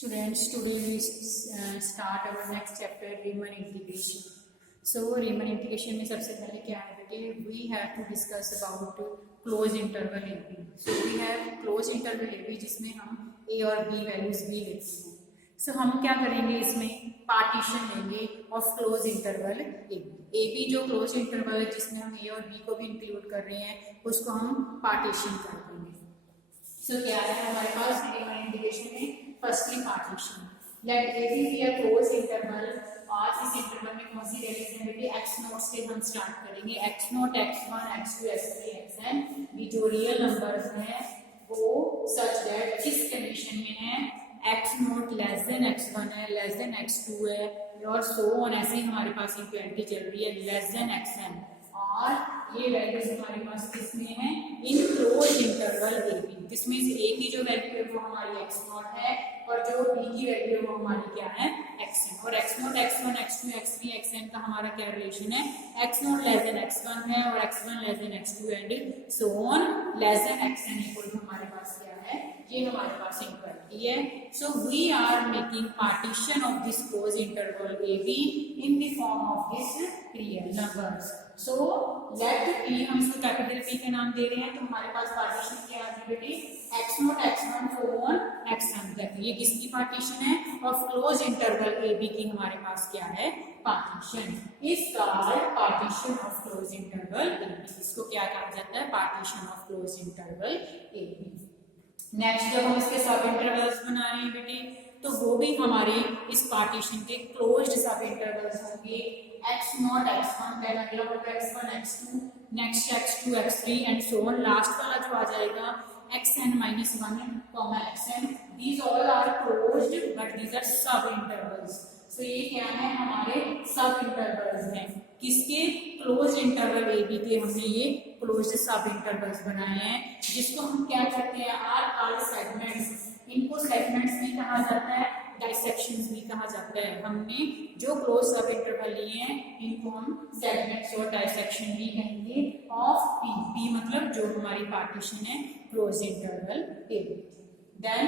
Students, today we start our next chapter, Riemann integration. So Riemann integration में सबसे पहले क्या है बेटे, we have to discuss about closed interval AB. So we have closed interval AB जिसमें हम A और B वैल्यूज भी लेते हैं. So हम क्या करेंगे, इसमें पार्टीशन लेंगे of close interval AB. AB जो क्लोज इंटरवल है जिसमें हम A और B को भी इंक्लूड कर रहे हैं, उसको हम पार्टीशन कर देंगे. So क्या है हमारे पास Riemann integration में firstly partition. Let AB be a close interval. और इस इंटरवल में कौन सी वैल्यूज हैं बेटे, x0 से हम स्टार्ट करेंगे. x0, x1, x2, x3, xn भी जो रियल नंबर्स हैं वो सच दैट किस कंडीशन में है, x0 लेस देन x1 है, लेस देन x2 है और सो ऑन. ऐसे ही हमारे पास इक्वालिटी चल रही है लेस देन xn. और ये वैल्यूज हमारे पास किसमें है, इन क्लोज इंटरवल AB, जिसमें से A की जो वैल्यू है वो हमारी x0 है और जो B की वैल्यू है वो हमारी क्या है, xn. और x0, x1, x2, x3, xn का हमारा क्या रिलेशन है, x0 लेस देन x1 है और x1 less than x2 and so on less than xn equal हमारे पास क्या है, ये हमारे पास इक्वालिटी है. So we are making partition of this close interval AB in the form of this real numbers. So let P, हम इसको कैपिटल P का नाम दे रहे हैं, तो हमारे पास पार्टीशन क्या आती है बेटी, x0, x1, so on xn तक. ये किसकी पार्टीशन है, ऑफ क्लोज इंटरवल AB की हमारे पास क्या है, पार्टीशन. इस called partition of close interval AB. इसको क्या कहा जाता है, partition of close interval AB. Next जब हम इसके सब इंटरवल्स बना रहे हैं बेटी, तो वो भी हमारे इस पार्टीशन के क्लोज्ड सब इंटरवल्स होंगे. x0, x1, then अगला होगा x1, x2, next x2, x3 and so on. Last वाला जो आ जाएगा xn minus 1, xn. These all are closed but these are sub intervals. So ये क्या है, हमारे सब इंटरवल्स हैं. किसके, क्लोज इंटरवल AB के हमने ये क्लोज्ड सब इंटरवल्स बनाए हैं, जिसको हम क्या कहते हैं, आर कॉल्ड सेगमेंट्स. इनको सेगमेंट्स भी कहा जाता है, डाइसेक्शंस भी कहा जाता है. हमने जो क्लोज सब इंटरवल लिए हैं इनको हम सेगमेंट्स और डाइसेक्शन भी कहेंगे ऑफ P. P मतलब जो हमारी पार्टीशन है close interval AB. Then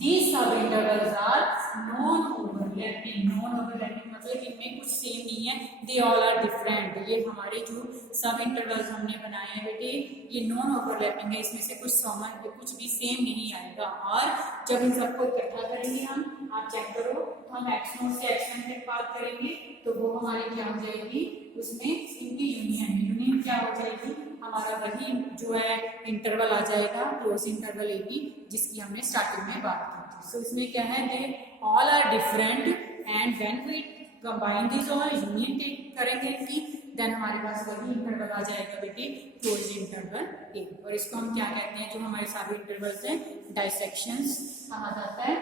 these subintervals are non overlapping. Non overlapping मतलब इनमें कुछ सेम नहीं है, दे ऑल आर डिफरेंट. ये हमारे जो सब इंटरवल्स हमने बनाए हैं बेटे, ये नॉन ओवरलैपिंग है, इसमें से कुछ कॉमन कुछ भी सेम नहीं आएगा. और जब इन सबको इकट्ठा करेंगे हम, आप चेक करो, तो हम x0 से x1 तक बात करेंगे तो वो हमारी क्या हो जाएगी, उसमें इनकी यूनियन क्या हो जाएगी, हमारा वही जो है इंटरवल आ जाएगा क्लोज इंटरवल AB जिसकी हमने स्टार्टिंग में बात की थी. सो इसमें क्या है, they all are different and when we combine this all union करेंगे कि देन हमारे पास वही इंटरवल आ जाएगा बेटी क्लोज इंटरवल AB. और इसको हम क्या कहते हैं, जो हमारे सारे इंटरवल्स हैं, डाइसेक्शंस कहा जाता है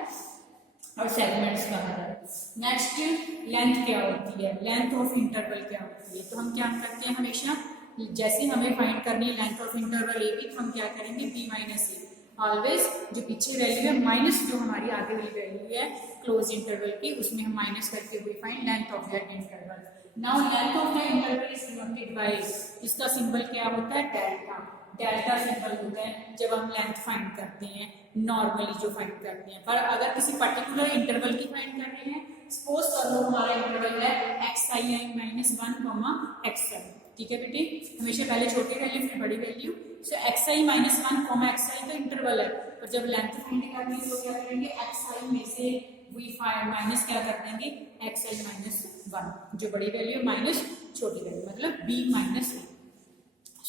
और सेगमेंट्स कहा जाता है. नेक्स्ट लेंथ क्या होती है, लेंथ ऑफ इंटरवल क्या होती है. तो हम क्या करते हैं, हमेशा जैसे हमें फाइंड करनी है लेंथ ऑफ इंटरवल AB, तो हम क्या करेंगे, B माइनस A. ऑलवेज जो पीछे वैल्यू है माइनस जो हमारी आगे वाली वैल्यू है क्लोज इंटरवल की, उसमें हम माइनस करके we find length of that interval. Now length of the interval is denoted by, इसका सिंबल क्या होता है, डेल्टा. डेल्टा सिंबल होता है जब हम लेंथ फाइंड करते हैं, नॉर्मली जो फाइंड करते हैं. पर अगर किसी पर्टिकुलर इंटरवल की फाइंड कर रहे हैं, सपोज कर लो हमारा इंटरवल है xi माइनस 1, xi. ठीक है बेटी, हमेशा पहले छोटी वैल्यू फिर बड़ी वैल्यू. सो xi माइनस 1, xi तो इंटरवल है, और जब लेंथ फाइंड करनी है तो क्या करेंगे, xi में से वी फाइंड माइनस क्या कर देंगे, xi माइनस 1 जो बड़ी वैल्यू माइनस छोटी वैल्यू मतलब b minus a.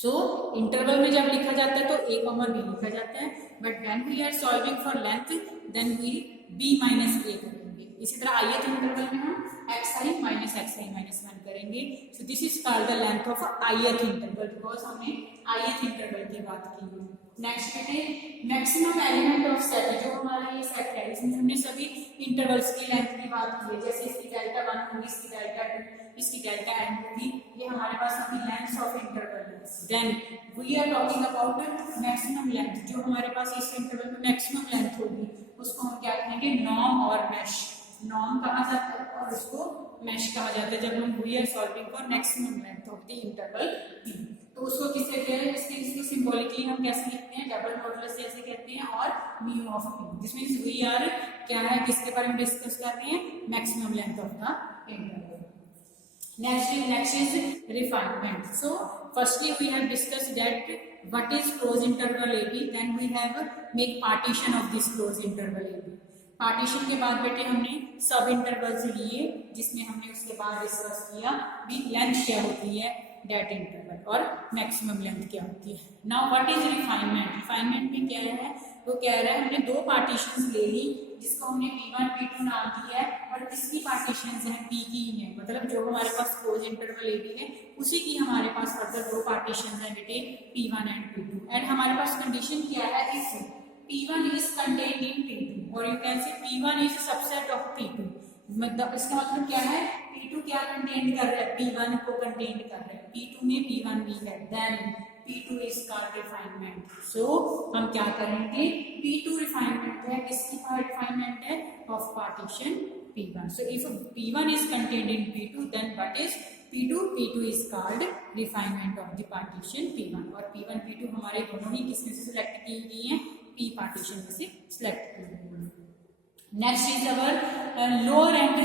So interval में जब लिखा जाता है तो a कॉमा b लिखा जाता है, but when we are solving for length then we b minus a करेंगे. इसी तरह ith इंटरवल में हम xi माइनस 1 करेंगे. So this is called the length of ith interval, because हमने ith इंटरवल की बात की है. नेक्स्ट है मैक्सिमम एलिमेंट ऑफ सेट. जो हमारा ये सेट है इसमें हमने सभी इंटरवल्स की लेंथ की बात की है, जैसे इसकी डेल्टा 1 होगी, इसकी डेल्टा 2, इसकी डेल्टा n होगी. ये हमारे पास अभी लेंथ ऑफ इंटरवल है. Then we are talking about maximum length. जो हमारे पास इस इंटरवल में मैक्सिमम लेंथ होगी उसको हम क्या कहेंगे, नॉर्म और मैश. नॉर्म कहा जाता है और उसको मैश कहा जाता है जब हम we are solving for maximum length of the interval. तो उसको किससे कह रहे हैं, इसके सिंबॉलिकली हम कैसे लिखते हैं, डबल मॉडुलस जैसे कहते हैं, और mu of P, this means we are क्या है, किसके बारे में डिस्कस कर रहे हैं, maximum length of the interval. Next is refinement. So firstly we have discussed that what is closed interval AB, then we have make partition of this closed interval AB. Partition के बाद बेटे हमने सब intervals लिए, जिसमें हमने उसके बाद डिस्कस किया भी लेंथ क्या होती है डेट इंटरवल और मैक्सिमम लेंथ क्या होती है. Now what is refinement. Refinement में क्या है, वो कह रहा है हमने दो पार्टीशंस ले ली जिसको हमने P1 P2 नाम दिया है और किसकी पार्टीशंस हैं, P की ही है, मतलब जो हमारे पास क्लोज इंटरवल AB है उसी की हमारे पास फर्दर दो पार्टीशंस हैं बेटे P1 एंड P2. एंड हमारे पास कंडीशन क्या है, if P1 is contained in P2 और you can say P1 is a subset of P2. मतलब इसका मतलब क्या है, P2 क्या कंटेन कर रहा है, P1 को कंटेन कर रहा है, P2 में P1 भी है, then P2 is called refinement. So हम क्या करेंगे, P2 refinement है, किसकी refinement है, of partition P1. So if P1 is contained in P2, then what is P2? P2 is called refinement of the partition P1. और P1 P2 हमारे दोनों ही किसमें से सिलेक्ट की गई हैं, P पार्टीशन में से सिलेक्ट की गई है. Next is our lower and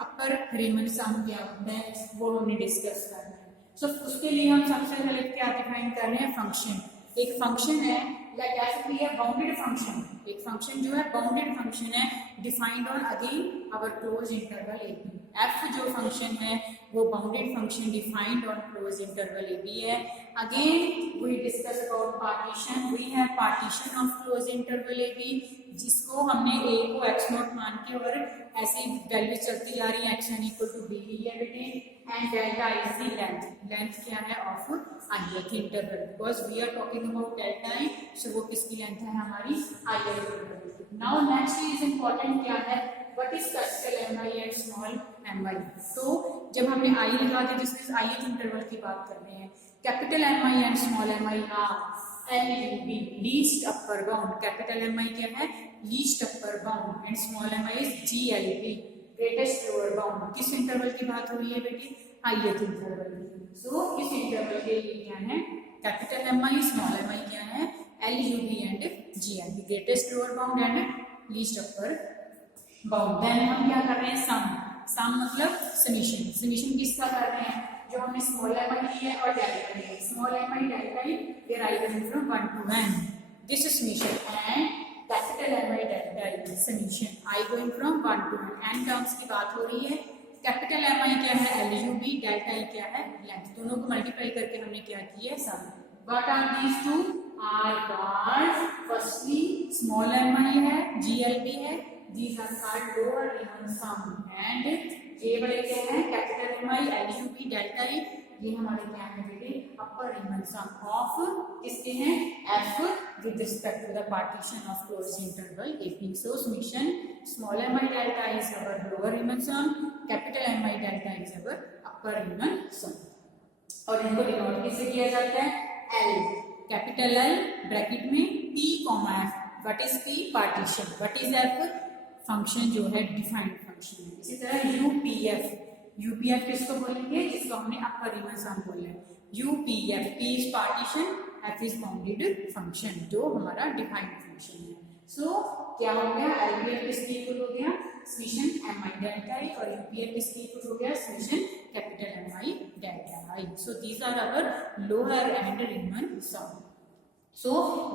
upper Riemann sum क्या होता है, वो हमने डिस्कस करना है. सो उसके लिए हम सबसे पहले क्या डिफाइन कर रहे हैं, फंक्शन. एक फंक्शन है लाइक ऐसे भी है बाउंडेड फंक्शन, एक फंक्शन जो है बाउंडेड फंक्शन है defined on again our close interval AB. F जो फंक्शन है वो bounded function defined on close interval AB है. Again we discuss about partition, we have partition of close interval AB जिसको हमने A को x0 मान के और ऐसी वैल्यू चलती जा रही है xn इक्वल टू b ली है बेटे. And delta is the length, length क्या है of ith interval, because we are talking about delta i, so वो किसकी लेंथ है, हमारी ith interval. Now next is important क्या है, what is capital mi and small mi. तो जब हमने i लिखा था जिसमें ith इंटरवल की बात कर रहे हैं, capital mi and small mi are LUB least upper bound. Capital Mi क्या है, least upper bound, and small mi is GLB greatest lower bound. किस इंटरवल की बात हो रही है बेटी, ith इंटरवल की. सो इस इंटरवल के लिए क्या है, कैपिटल Mi स्मॉल mi क्या है, LUB and GLB greatest lower bound and least upper bound. Then हम क्या कर रहे हैं, सम. सम मतलब समीशन. समीशन किसका कर रहे हैं, जो हमने स्मॉल mi लिया है और डेल्टा लिया है. Small mi delta i derived from 1 to n. This is summation and capital Mi delta i summation I going from 1 to n. n terms की बात हो रही है. कैपिटल Mi क्या है, LUB, डेल्टा i क्या है, लेंथ. दोनों को मल्टीप्लाई करके हमने क्या किया है, सम. What are these two? are called firstly small mi है, GLB है, these are called lower Riemann sum. and ये बड़े क्या है, capital Mi, LUB, delta i, ये हमारे क्या है बेटे, अपर रीमन सम ऑफ किसके हैं, F with respect to the partition of closed interval AB. So summation small mi delta is our lower Riemann sum, capital Mi delta is our upper Riemann sum. और इनको denote कैसे किया जाता है, L, capital L bracket में P comma F. What is P, partition. What is F, function जो है defined function है. इसी तरह UPF, UPF किसको बोलेंगे, जिसको हमने अपर रीमन सम बोला है. UPF, P is partition, F is bounded function जो हमारा डिफाइंड फंक्शन है. सो क्या हो गया, LPF किसके इक्वल हो गया, समीशन Mi डेल्टा i, और UPF किसके इक्वल हो गया, summation capital Mi delta i. So these are our lower and Riemann sum. So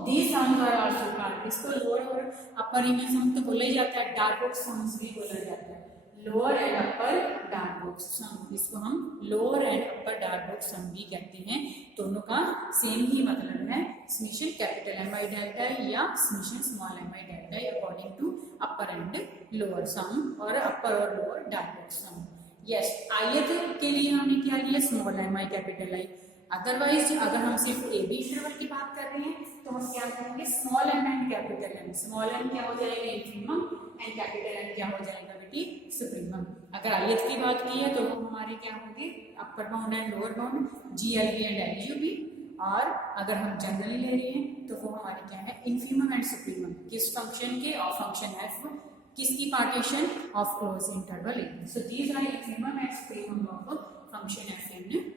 these sums are also called, इसको लोअर और अपर रीमन सम तो बोला ही जाता है, डार्क बॉक्स सम्स भी बोला जाता है. Lower and upper Darboux sum, इसको हम lower and upper Darboux sum भी कहते हैं. दोनों का सेम ही मतलब है, summation capital Mi delta i या summation small mi delta i according to upper and lower sum और अपर और lower Darboux sum. Yes, ith के लिए हमने क्या लिया, small mi capital i. Otherwise अगर हम सिर्फ AB इंटरवल की बात कर रहे हैं तो हम क्या करेंगे, small m and capital M. Small m क्या हो जाएगा, इंफीमम, एंड कैपिटल M क्या हो जाएगा बेटी, सुप्रीमम. अगर ith की बात की है तो वो हमारे क्या होंगे, अपर bound and lower bound, GLB and LUB. और अगर हम जनरली ले रहे हैं तो वो हमारे क्या है, इंफीमम एंड सुप्रीमम. किस फंक्शन के, ऑफ फंक्शन F, किसकी partition, of close interval AB. So these are infimum and supremum of function F in